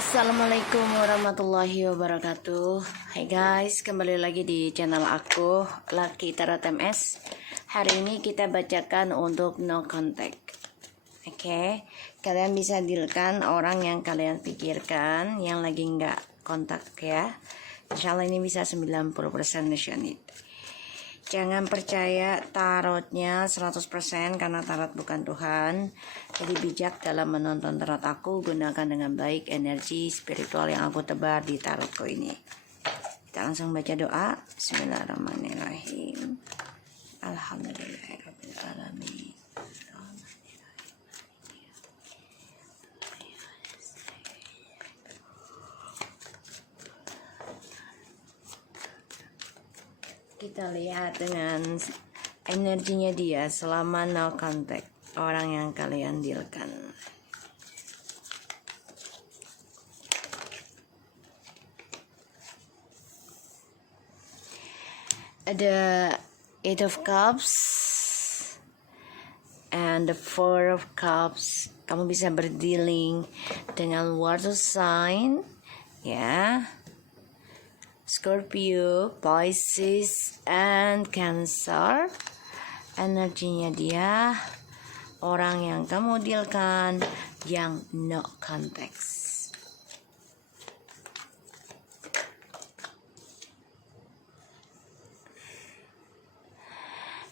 Assalamualaikum warahmatullahi wabarakatuh. Hai guys, kembali lagi di channel aku, Lucky Tarot MS. Hari ini kita bacakan untuk no contact. Oke, kalian bisa dealkan orang yang kalian pikirkan yang lagi nggak kontak ya. Insyaallah ini bisa 90% nasional. Jangan percaya tarotnya 100% karena tarot bukan Tuhan. Jadi bijak dalam menonton tarot aku, gunakan dengan baik energi spiritual yang aku tebar di tarotku ini. Kita langsung baca doa. Bismillahirrahmanirrahim. Alhamdulillahirrahmanirrahim. Kita lihat dengan energinya dia selama no contact, orang yang kalian dealkan. Ada Eight of Cups and the Four of Cups. Kamu bisa berdealing dengan water sign, ya. Scorpio, Pisces, and Cancer. Energinya dia orang yang kamu dealkan yang no context.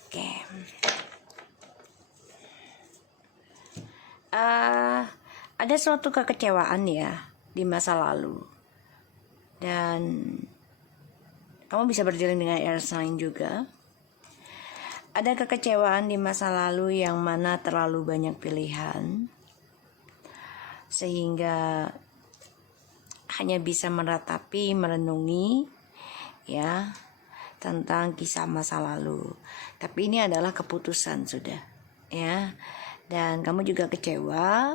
Oke. Ada suatu kekecewaan ya di masa lalu. Dan kamu bisa berdealing dengan air sign juga. Ada kekecewaan di masa lalu yang mana terlalu banyak pilihan, sehingga hanya bisa meratapi, merenungi ya tentang kisah masa lalu. Tapi ini adalah keputusan sudah ya. Dan kamu juga kecewa.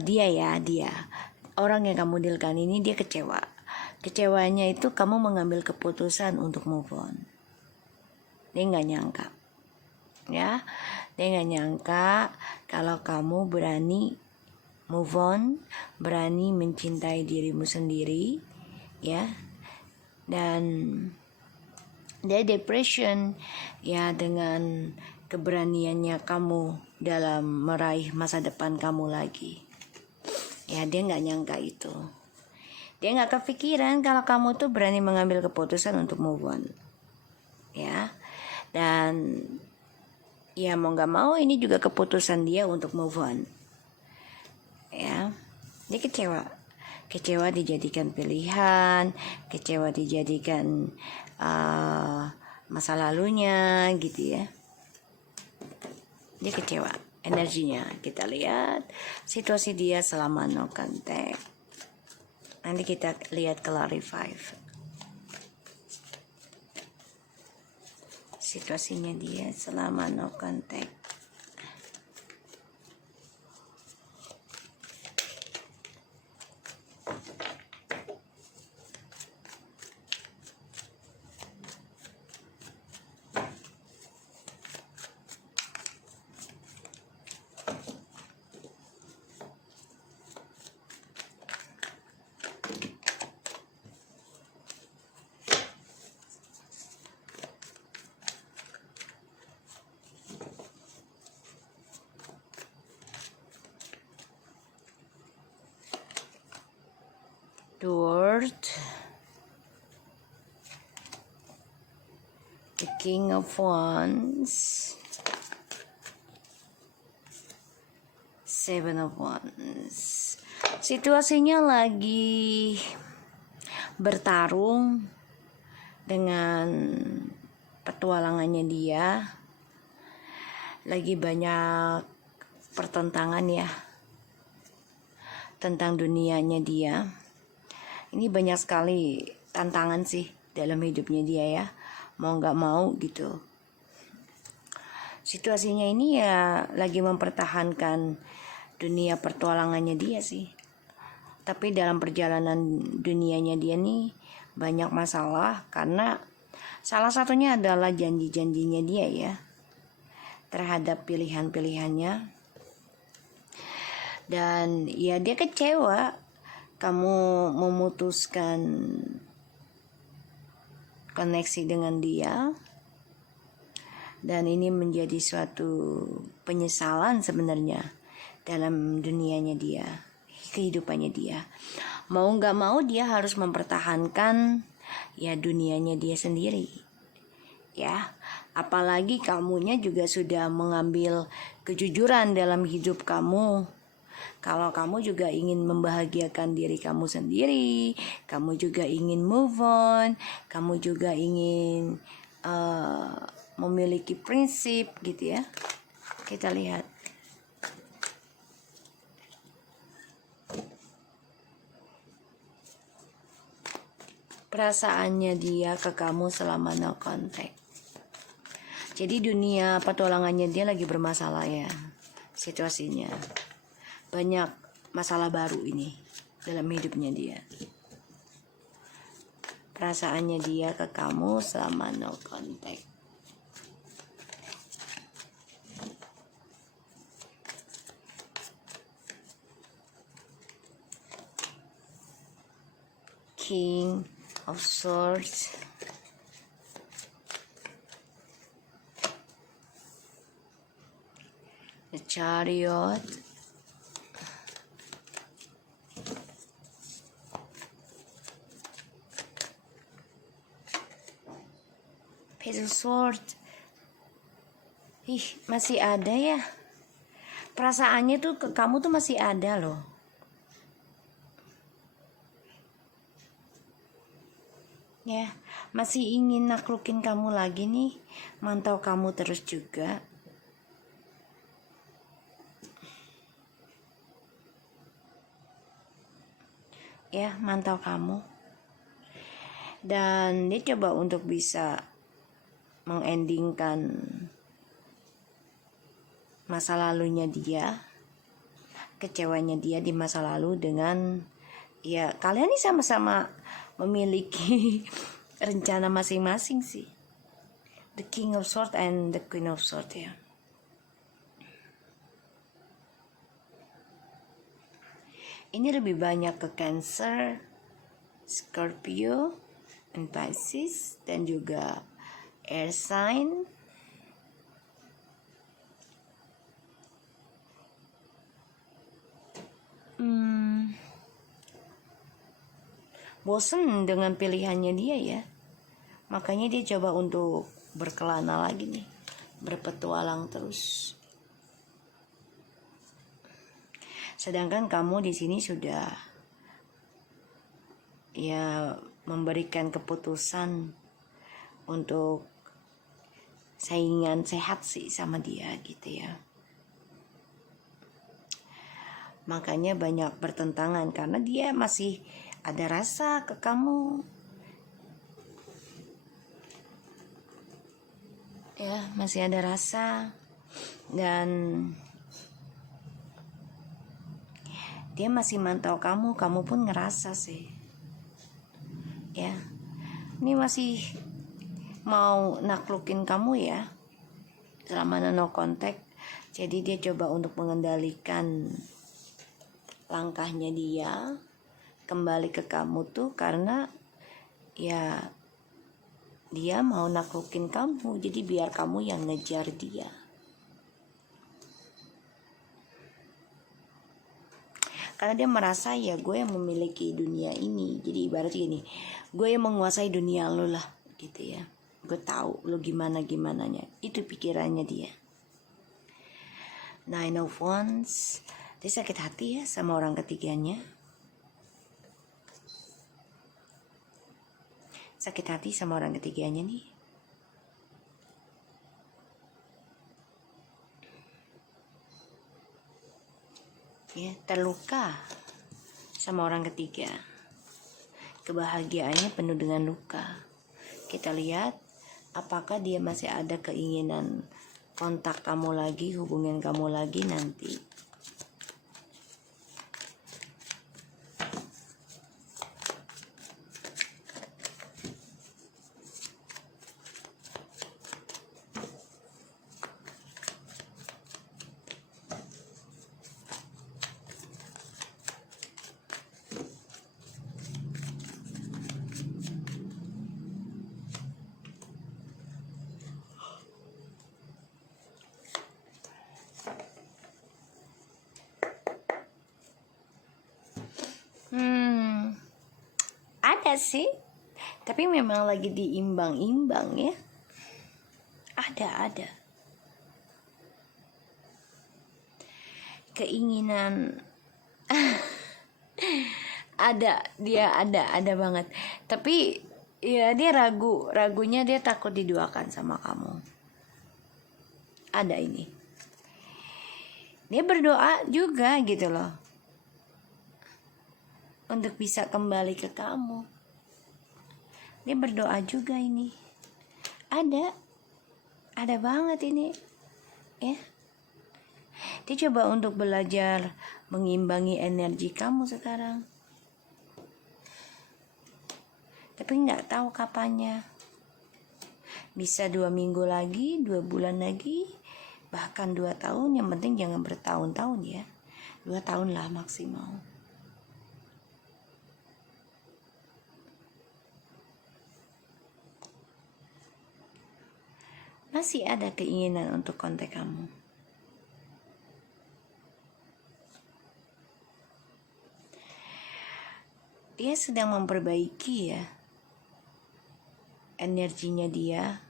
Dia orang yang kamu dealkan ini dia kecewa. Kecewanya itu kamu mengambil keputusan untuk move on. Dia nggak nyangka, ya. Dia nggak nyangka kalau kamu berani move on, berani mencintai dirimu sendiri, ya. Dan dia depression, ya, dengan keberaniannya kamu dalam meraih masa depan kamu lagi. Ya, dia nggak nyangka itu. Dia nggak kepikiran kalau kamu tuh berani mengambil keputusan untuk move on, ya. Dan ya mau nggak mau ini juga keputusan dia untuk move on, ya. Dia kecewa dijadikan pilihan, kecewa dijadikan masa lalunya, gitu ya. Dia kecewa, energinya. Kita lihat situasi dia selama no contact. Nanti kita lihat clarify situasinya dia selama no contact. The World, the King of Wands, Seven of Wands. Situasinya lagi bertarung dengan petualangannya dia. Lagi banyak pertentangan ya tentang dunianya dia. Ini banyak sekali tantangan sih dalam hidupnya dia ya. Mau gak mau gitu. Situasinya ini ya lagi mempertahankan dunia pertualangannya dia sih. Tapi dalam perjalanan dunianya dia nih banyak masalah. Karena salah satunya adalah janji-janjinya dia ya terhadap pilihan-pilihannya. Dan ya dia kecewa kamu memutuskan koneksi dengan dia, dan ini menjadi suatu penyesalan sebenarnya dalam dunianya dia, kehidupannya dia. Mau nggak mau dia harus mempertahankan ya dunianya dia sendiri. Ya, apalagi kamunya juga sudah mengambil kejujuran dalam hidup kamu. Kalau kamu juga ingin membahagiakan diri kamu sendiri, kamu juga ingin move on, kamu juga ingin memiliki prinsip gitu ya. Kita lihat. Perasaannya dia ke kamu selama no contact. Jadi dunia petualangannya dia lagi bermasalah ya situasinya. Banyak masalah baru ini dalam hidupnya dia. Perasaannya dia ke kamu selama no contact. King of Swords, the Chariot, Page of Swords. Masih ada ya. Perasaannya tuh ke kamu tuh masih ada loh. Ya, masih ingin naklukin kamu lagi nih, mantau kamu terus juga. Ya, mantau kamu. Dan dia coba untuk bisa mengendingkan masa lalunya dia, kecewanya dia di masa lalu dengan ya kalian nih sama-sama memiliki rencana masing-masing sih. The King of Swords and the Queen of Swords ya. Ini lebih banyak ke Cancer, Scorpio, and Pisces, dan juga air sign. Bosen dengan pilihannya dia ya. Makanya dia coba untuk berkelana lagi nih, berpetualang terus. Sedangkan kamu di sini sudah ya memberikan keputusan untuk saingan sehat sih sama dia gitu ya. Makanya banyak bertentangan karena dia masih ada rasa ke kamu. Ya, masih ada rasa. Dan dia masih mantau kamu pun ngerasa sih. Ya. Ini masih mau naklukin kamu ya. Selama no contact. Jadi dia coba untuk mengendalikan langkahnya dia kembali ke kamu tuh karena ya dia mau naklukin kamu, jadi biar kamu yang ngejar dia. Karena dia merasa ya gue yang memiliki dunia ini, jadi ibaratnya gini, gue yang menguasai dunia lo lah gitu ya, gue tahu lo gimananya, itu pikirannya dia. Nine of Wands. Dia sakit hati ya sama orang ketiganya. Sakit hati sama orang ketiganya nih. Ya, terluka sama orang ketiga. Kebahagiaannya penuh dengan luka. Kita lihat apakah dia masih ada keinginan kontak kamu lagi, hubungin kamu lagi nanti. nggak sih? Tapi memang lagi diimbang-imbang ya. Ada keinginan. Ada banget. Tapi ya dia ragunya dia takut diduakan sama kamu. Ada ini. Dia berdoa juga gitu loh, untuk bisa kembali ke kamu. Dia berdoa juga ini. Ada banget ini. Ya. Dia coba untuk belajar mengimbangi energi kamu sekarang. Tapi nggak tahu kapannya. Bisa 2 minggu lagi, 2 bulan lagi, bahkan 2 tahun. Yang penting jangan bertahun-tahun ya. 2 tahun lah maksimal. Masih ada keinginan untuk kontak kamu. Dia sedang memperbaiki ya energinya dia.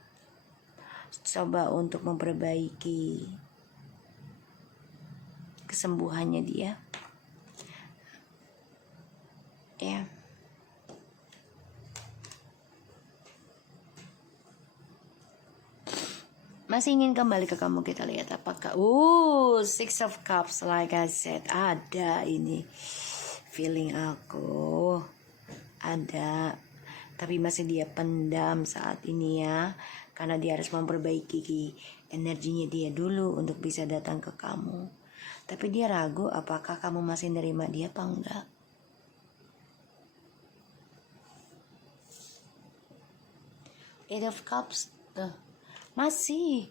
Coba untuk memperbaiki kesembuhannya dia. Ya. Masih ingin kembali ke kamu, kita lihat apakah. Six of Cups, like I said, ada ini. Feeling aku ada, tapi masih dia pendam saat ini ya, karena dia harus memperbaiki energinya dia dulu untuk bisa datang ke kamu. Tapi dia ragu apakah kamu masih nerima dia apa enggak. Eight of Cups tuh. Masih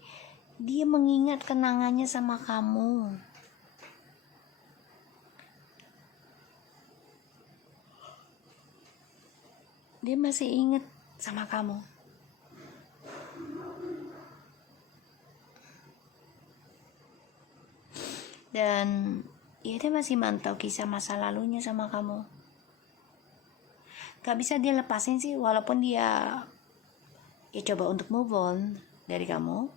dia mengingat kenangannya sama kamu. Dia masih ingat sama kamu. Dan ya dia masih mantau kisah masa lalunya sama kamu. Gak bisa dia lepasin sih, walaupun dia ya coba untuk move on dari kamu.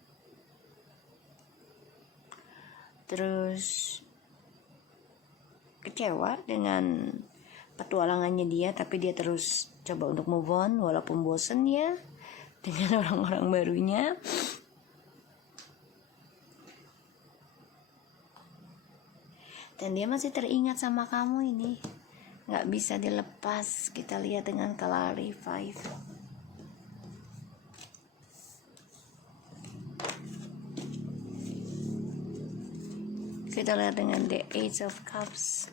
Terus kecewa dengan petualangannya dia, tapi dia terus coba untuk move on walaupun bosen ya dengan orang-orang barunya. Dan dia masih teringat sama kamu ini, gak bisa dilepas. Kita lihat dengan clarify. Kita lihat dengan the Eight of Cups.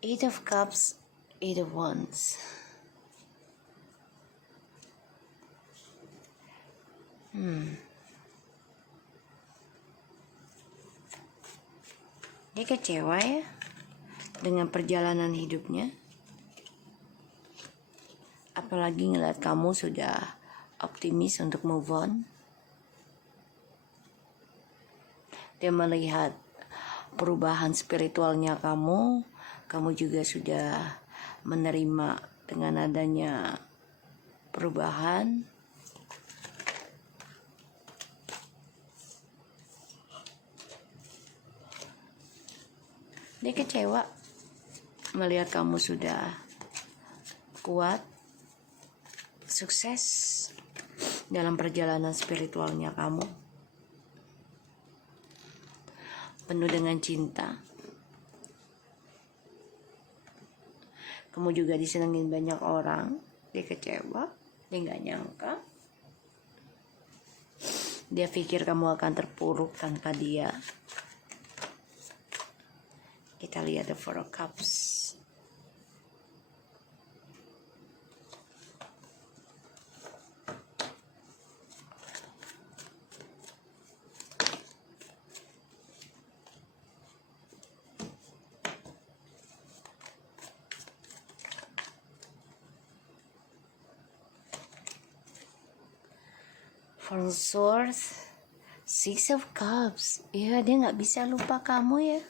Eight of Cups, Eight of Wands. Dia kecewa ya dengan perjalanan hidupnya. Apalagi ngeliat kamu sudah optimis untuk move on. Dia melihat perubahan spiritualnya kamu. Kamu juga sudah menerima dengan adanya perubahan. Dia kecewa melihat kamu sudah kuat, sukses dalam perjalanan spiritualnya kamu, penuh dengan cinta. Kamu juga disenengin banyak orang. Dia kecewa, dia gak nyangka. Dia pikir kamu akan terpuruk tanpa dia. Kita lihat the Four of Cups. Four of Swords, Six of Cups. Ya, dia nggak bisa lupa kamu ya.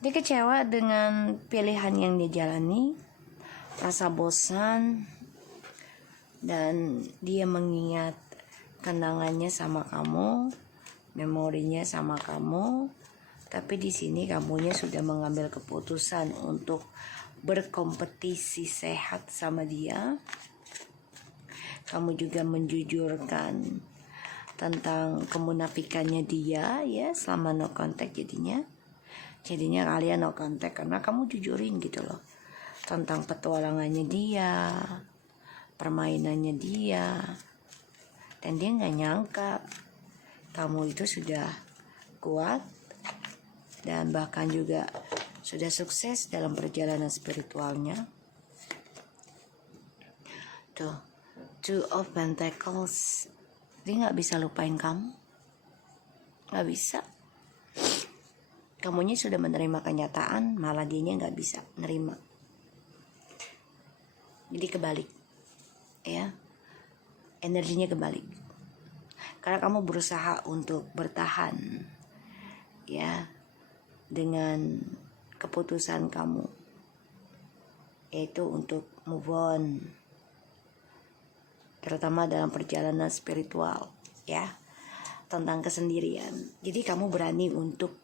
Dia kecewa dengan pilihan yang dia jalani, rasa bosan, dan dia mengingat kenangannya sama kamu, memorinya sama kamu. Tapi di sini kamunya sudah mengambil keputusan untuk berkompetisi sehat sama dia. Kamu juga menjujurkan tentang kemunafikannya dia ya selama no contact jadinya kalian no contact karena kamu jujurin gitu loh tentang petualangannya dia, permainannya dia, dan dia nggak nyangka kamu itu sudah kuat dan bahkan juga sudah sukses dalam perjalanan spiritualnya. Tuh, Two of Pentacles. Dia nggak bisa lupain kamu, nggak bisa. Kamunya sudah menerima kenyataan, malah dianya nggak bisa menerima. Jadi kebalik, ya, energinya kebalik. Karena kamu berusaha untuk bertahan, ya, dengan keputusan kamu, yaitu untuk move on, terutama dalam perjalanan spiritual, ya, tentang kesendirian. Jadi kamu berani untuk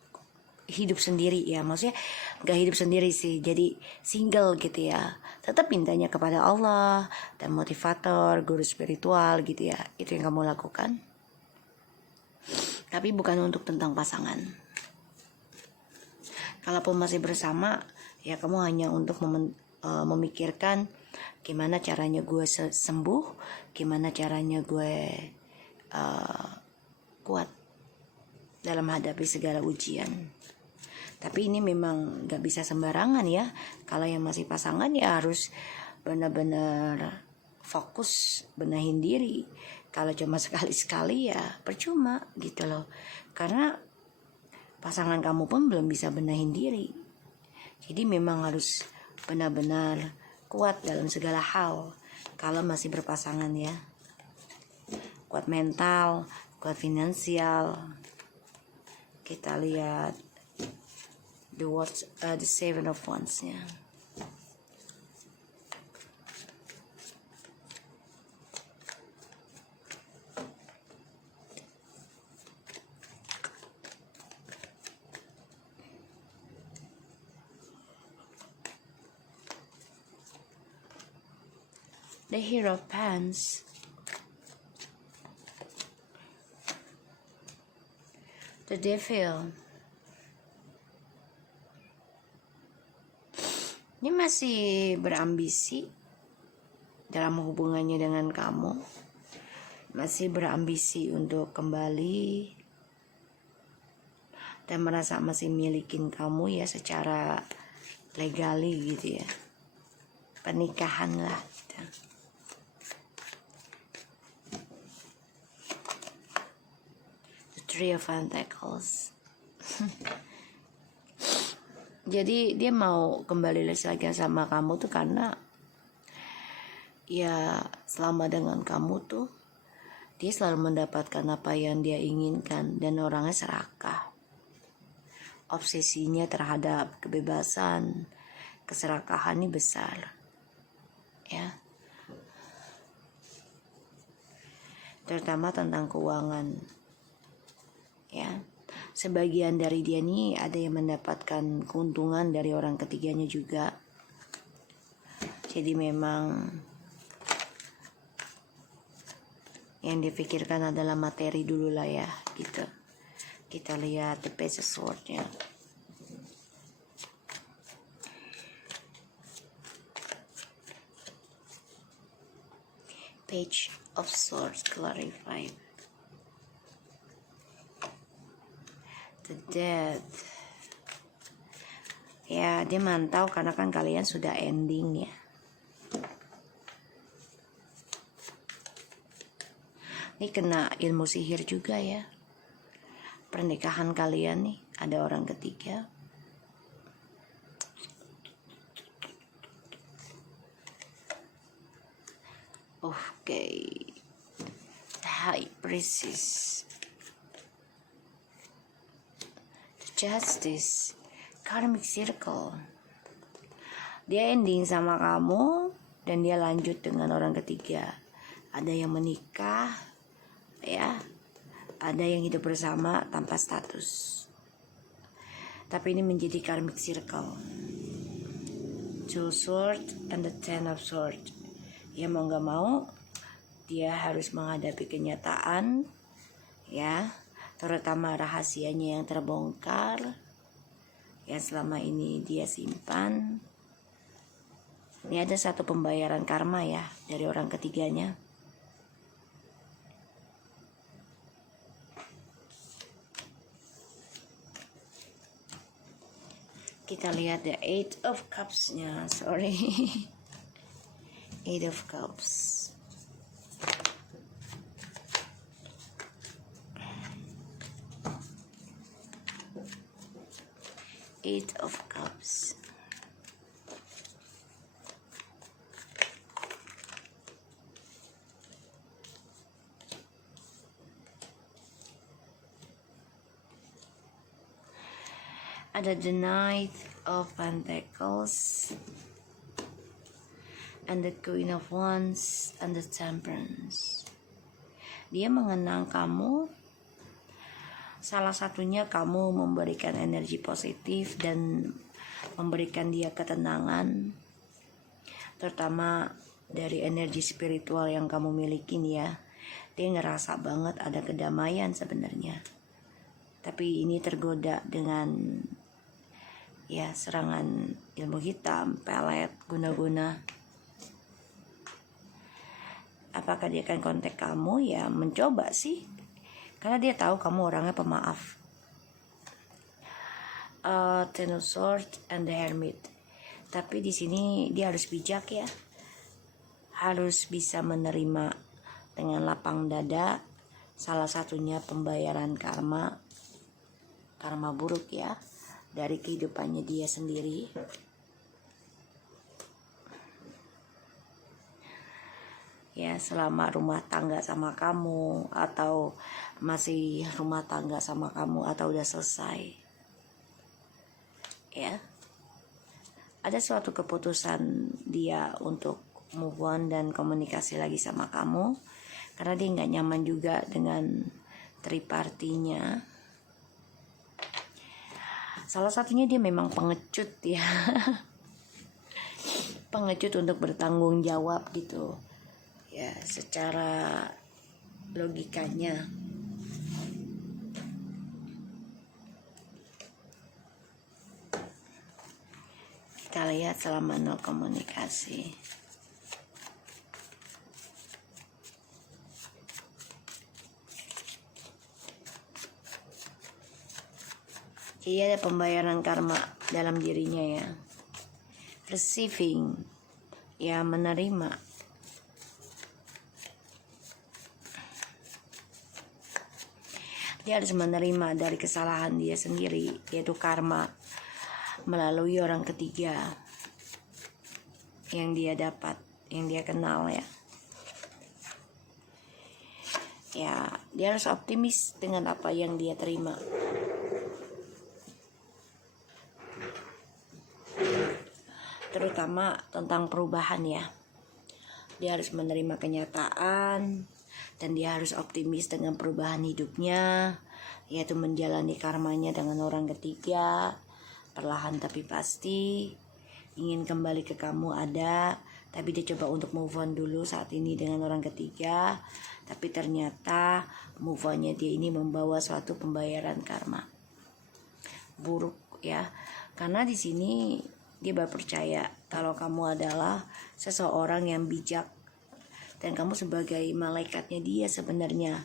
hidup sendiri ya, maksudnya gak hidup sendiri sih, jadi single gitu ya. Tetap mintanya kepada Allah dan motivator, guru spiritual gitu ya. Itu yang kamu lakukan. Tapi bukan untuk tentang pasangan. Kalaupun masih bersama, ya kamu hanya untuk memikirkan gimana caranya gue sembuh, gimana caranya gue kuat dalam menghadapi segala ujian. Tapi ini memang gak bisa sembarangan ya. Kalau yang masih pasangan ya harus benar-benar fokus benahin diri. Kalau cuma sekali-sekali ya percuma gitu loh. Karena pasangan kamu pun belum bisa benahin diri. Jadi memang harus benar-benar kuat dalam segala hal kalau masih berpasangan ya. Kuat mental, kuat finansial. Kita lihat the Seven of Wands nya. The Hero of Wands. The Devil. Ini masih berambisi dalam hubungannya dengan kamu. Masih berambisi untuk kembali dan merasa masih milikin kamu ya secara legali gitu ya. Pernikahan lah gitu. The Three of Pentacles. Jadi dia mau kembali lagi sama kamu tuh karena ya selama dengan kamu tuh dia selalu mendapatkan apa yang dia inginkan dan orangnya serakah. Obsesinya terhadap kebebasan, keserakahan ini besar. Ya. Terutama tentang keuangan. Ya. Sebagian dari dia nih ada yang mendapatkan keuntungan dari orang ketiganya juga. Jadi memang yang dipikirkan adalah materi dulu lah ya gitu. Kita lihat the Page of Swords-nya. Page of Swords clarified. The Death. Ya, dia mantau karena kan kalian sudah ending ya. Ini kena ilmu sihir juga ya. Pernikahan kalian nih ada orang ketiga. Oke. Hai. Princess, the Justice, Karmic Circle. Dia ending sama kamu dan dia lanjut dengan orang ketiga. Ada yang menikah, ya, ada yang hidup bersama tanpa status. Tapi ini menjadi Karmic Circle. Two Swords and the Ten of Swords. Ya mau gak mau dia harus menghadapi kenyataan, ya, terutama rahasianya yang terbongkar yang selama ini dia simpan. Ini ada satu pembayaran karma ya dari orang ketiganya. Kita lihat the Eight of Cups-nya, sorry. Eight of Cups. Eight of Cups. Ada the Knight of Pentacles and the Queen of Wands and the Temperance. Dia mengenang kamu. Salah satunya kamu memberikan energi positif dan memberikan dia ketenangan, terutama dari energi spiritual yang kamu miliki nih ya. Dia ngerasa banget ada kedamaian sebenarnya, tapi ini tergoda dengan ya serangan ilmu hitam, pelet, guna-guna. Apakah dia akan kontak kamu? Ya mencoba sih, karena dia tahu kamu orangnya pemaaf. Ten of Swords and the Hermit. Tapi di sini dia harus bijak ya, harus bisa menerima dengan lapang dada. Salah satunya pembayaran karma buruk ya dari kehidupannya dia sendiri. Ya selama rumah tangga sama kamu, atau masih rumah tangga sama kamu, atau udah selesai, ya ada suatu keputusan dia untuk move on dan komunikasi lagi sama kamu, karena dia nggak nyaman juga dengan tripartinya. Salah satunya dia memang pengecut ya. Pengecut untuk bertanggung jawab gitu ya, secara logikanya. Kita lihat selama no komunikasi. Jadi ada pembayaran karma dalam dirinya ya. Receiving, ya menerima. Dia harus menerima dari kesalahan dia sendiri, yaitu karma melalui orang ketiga yang dia dapat, yang dia kenal ya. Ya, dia harus optimis dengan apa yang dia terima. Terutama tentang perubahan ya. Dia harus menerima kenyataan dan dia harus optimis dengan perubahan hidupnya, yaitu menjalani karmanya dengan orang ketiga. Perlahan tapi pasti ingin kembali ke kamu ada, tapi dia coba untuk move on dulu saat ini dengan orang ketiga. Tapi ternyata move on-nya dia ini membawa suatu pembayaran karma buruk ya, karena di sini dia percaya kalau kamu adalah seseorang yang bijak dan kamu sebagai malaikatnya dia sebenarnya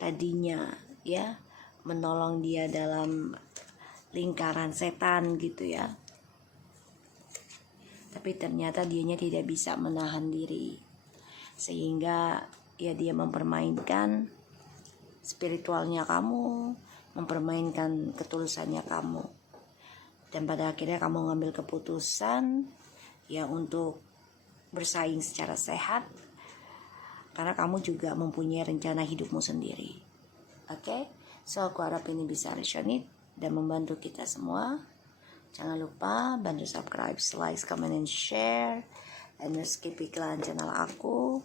tadinya ya, menolong dia dalam lingkaran setan gitu ya. Tapi ternyata dianya tidak bisa menahan diri, sehingga ya dia mempermainkan spiritualnya kamu, mempermainkan ketulusannya kamu. Dan pada akhirnya kamu ngambil keputusan ya untuk bersaing secara sehat Karena kamu juga mempunyai rencana hidupmu sendiri. Oke? So aku harap ini bisa resonate dan membantu kita semua. Jangan lupa bantu subscribe, like, comment, and share. And skip iklan channel aku.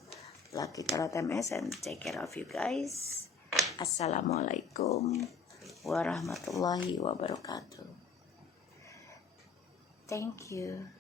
Lucky Tarot MS, and take care of you guys. Assalamualaikum warahmatullahi wabarakatuh. Thank you.